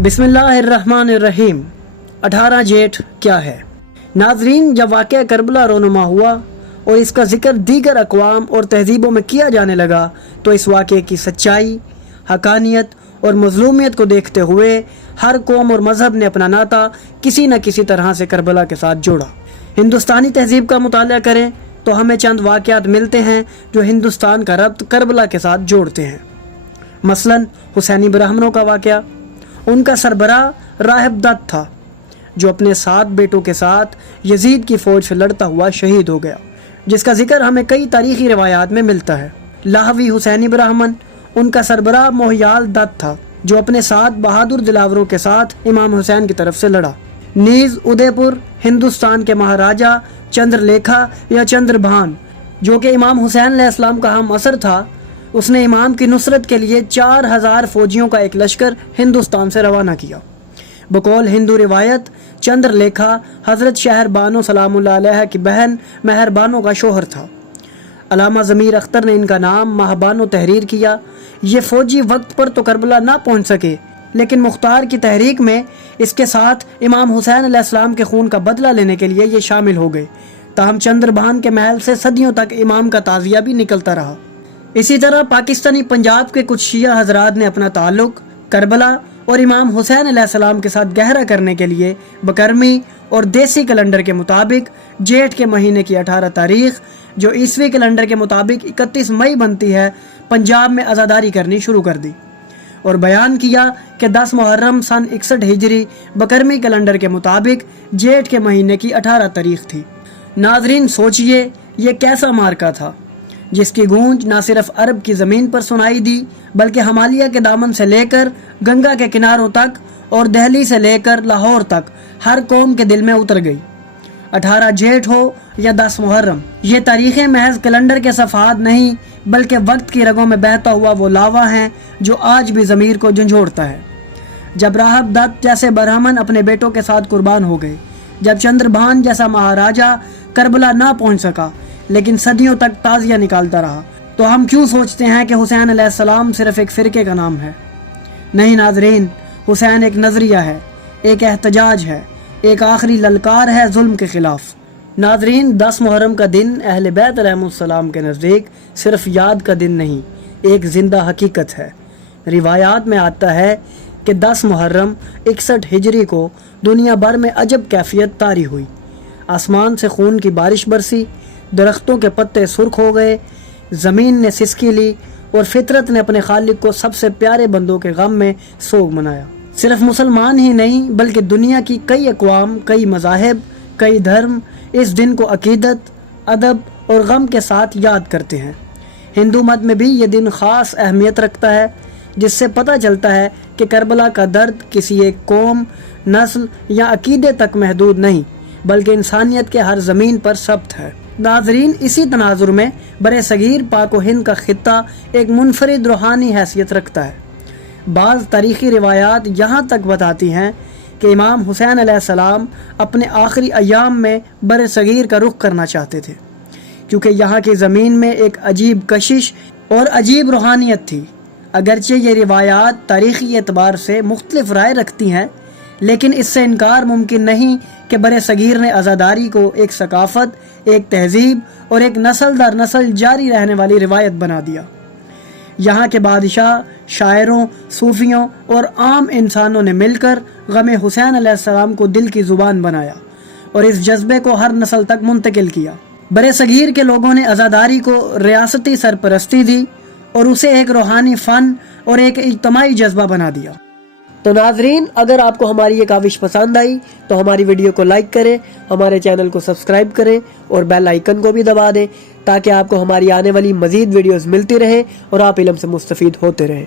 बिस्मिल्लाहिर्रहमानिर्रहीम। 18 जेठ क्या है? नाजरीन, जब वाक़या करबला रोनुमा हुआ और इसका जिक्र दीगर अक़वाम और तहजीबों में किया जाने लगा तो इस वाक़े की सच्चाई, हकानियत और मज़लूमियत को देखते हुए हर कौम और मज़हब ने अपना नाता किसी न किसी तरह से करबला के साथ जोड़ा। हिंदुस्तानी तहजीब का मुताला करें तो हमें चंद वाक़यात मिलते हैं जो हिंदुस्तान का रब्त करबला के साथ जोड़ते हैं। मसलन हुसैनी ब्राह्मणों का वाक़या। उनका सरबराह राहिब दत्त था जो अपने 7 बेटों के साथ यजीद की फ़ौज से लड़ता हुआ शहीद हो गया, जिसका जिक्र हमें कई तारीख़ी रिवायात में मिलता है। लाहवी हुसैनी ब्राह्मण, उनका सरबराह मोहियाल दत्त था जो अपने 7 बहादुर दिलावरों के साथ इमाम हुसैन की तरफ से लड़ा। नीज़ उदयपुर हिंदुस्तान के महाराजा चंद्रलेखा या चंद्रभान, जो कि इमाम हुसैन अलैहिस्सलाम का हम असर था, उसने इमाम की नुसरत के लिए 4000 फौजियों का एक लश्कर हिंदुस्तान से रवाना किया। बकौल हिंदू रिवायत, चंद्रलेखा हज़रत शहर बानो सलामुल्लाह अलैह की बहन महर बानो का शोहर था। अलामा ज़मीर अख्तर ने इनका नाम महबानो तहरीर किया। ये फ़ौजी वक्त पर तो करबला ना पहुँच सके, लेकिन मुख्तार की तहरीक में इसके साथ इमाम हुसैन अलैहिस्सलाम के खून का बदला लेने के लिए ये शामिल हो गए। ताहम चंद्रभान के महल से सदियों तक इमाम का ताज़िया भी निकलता रहा। इसी तरह पाकिस्तानी पंजाब के कुछ शिया हजरात ने अपना ताल्लुक करबला और इमाम हुसैन अलैहिस्सलाम के साथ गहरा करने के लिए बकरमी और देसी कैलेंडर के मुताबिक जेठ के महीने की 18 तारीख, जो ईसवी कैलेंडर के मुताबिक 31 मई बनती है, पंजाब में अज़ादारी करनी शुरू कर दी और बयान किया कि 10 मुहर्रम सन 61 हिजरी बकरमी कैलेंडर के मुताबिक जेठ के महीने की 18 तारीख थी। नाजरीन, सोचिए ये कैसा मार्का था जिसकी गूंज न सिर्फ अरब की ज़मीन पर सुनाई दी, बल्कि हमालिया के दामन से लेकर गंगा के किनारों तक और दिल्ली से लेकर लाहौर तक हर कौम के दिल में उतर गई। 18 जेठ हो या 10 मुहर्रम, ये तारीखें महज कैलेंडर के सफ़हात नहीं बल्कि वक्त की रगों में बहता हुआ वो लावा हैं जो आज भी ज़मीर को झंझोड़ता है। जब राहिब दत्त जैसे ब्राह्मण अपने बेटों के साथ कुर्बान हो गए, जब चंद्रभान जैसा महाराजा करबला ना पहुँच सका लेकिन सदियों तक ताज़िया निकालता रहा, तो हम क्यों सोचते हैं कि हुसैन अलैहिस्सलाम सिर्फ एक फ़िरके का नाम है? नहीं नाजरीन, हुसैन एक नज़रिया है, एक एहतजाज है, एक आखिरी ललकार है जुल्म के ख़िलाफ़। नाजरीन, 10 मुहर्रम का दिन अहले बैत अलैहिमुस्सलाम के नज़दीक सिर्फ याद का दिन नहीं, एक ज़िंदा हकीकत है। रिवायात में आता है कि 10 मुहर्रम 61 हिजरी को दुनिया भर में अजब कैफियत तारी हुई। आसमान से खून की बारिश बरसी, दरख्तों के पत्ते सुर्ख हो गए, ज़मीन ने सिसकी ली और फितरत ने अपने खालिक को सबसे प्यारे बंदों के गम में सोग मनाया। सिर्फ मुसलमान ही नहीं बल्कि दुनिया की कई अक़वाम, कई मज़ाहिब, कई धर्म इस दिन को अक़ीदत, अदब और गम के साथ याद करते हैं। हिंदू मत में भी ये दिन ख़ास अहमियत रखता है, जिससे पता चलता है कि करबला का दर्द किसी एक कौम, नस्ल या अक़ीदे तक महदूद नहीं बल्कि इंसानियत के हर ज़मीन पर सब्त है। नाजरीन, इसी तनाजुर में बरे सगीर पाक व हिंद का खित्ता एक मुनफरिद रूहानी हैसियत रखता है। बाज़ तारीख़ी रिवायात यहाँ तक बताती हैं कि इमाम हुसैन अलैहिस्सलाम अपने आखिरी अयाम में बरे सगीर का रुख करना चाहते थे, क्योंकि यहाँ की ज़मीन में एक अजीब कशिश और अजीब रूहानियत थी। अगरचे ये रिवायात तारीख़ी एतबार से मुख्तलिफ राय रखती हैं, लेकिन इससे इनकार मुमकिन नहीं कि बरे सगीर ने अज़ादारी को एक सकाफ़त, एक तहजीब और एक नस्ल दर नस्ल जारी रहने वाली रिवायत बना दिया। यहाँ के बादशाह, शायरों, सूफियों और आम इंसानों ने मिलकर गम हुसैन अलैहिस्सलाम को दिल की ज़ुबान बनाया और इस जज्बे को हर नस्ल तक मुंतकिल किया। बरे सगीर के लोगों ने अज़ादारी को रियासती सरपरस्ती दी और उसे एक रूहानी फ़न और एक इज्तिमाई जज्बा बना दिया। तो नाजरीन, अगर आपको हमारी ये काविश पसंद आई तो हमारी वीडियो को लाइक करें, हमारे चैनल को सब्सक्राइब करें और बेल आइकन को भी दबा दें ताकि आपको हमारी आने वाली मज़ीद वीडियोस मिलती रहे और आप इल्म से मुस्तफ़ीद होते रहें।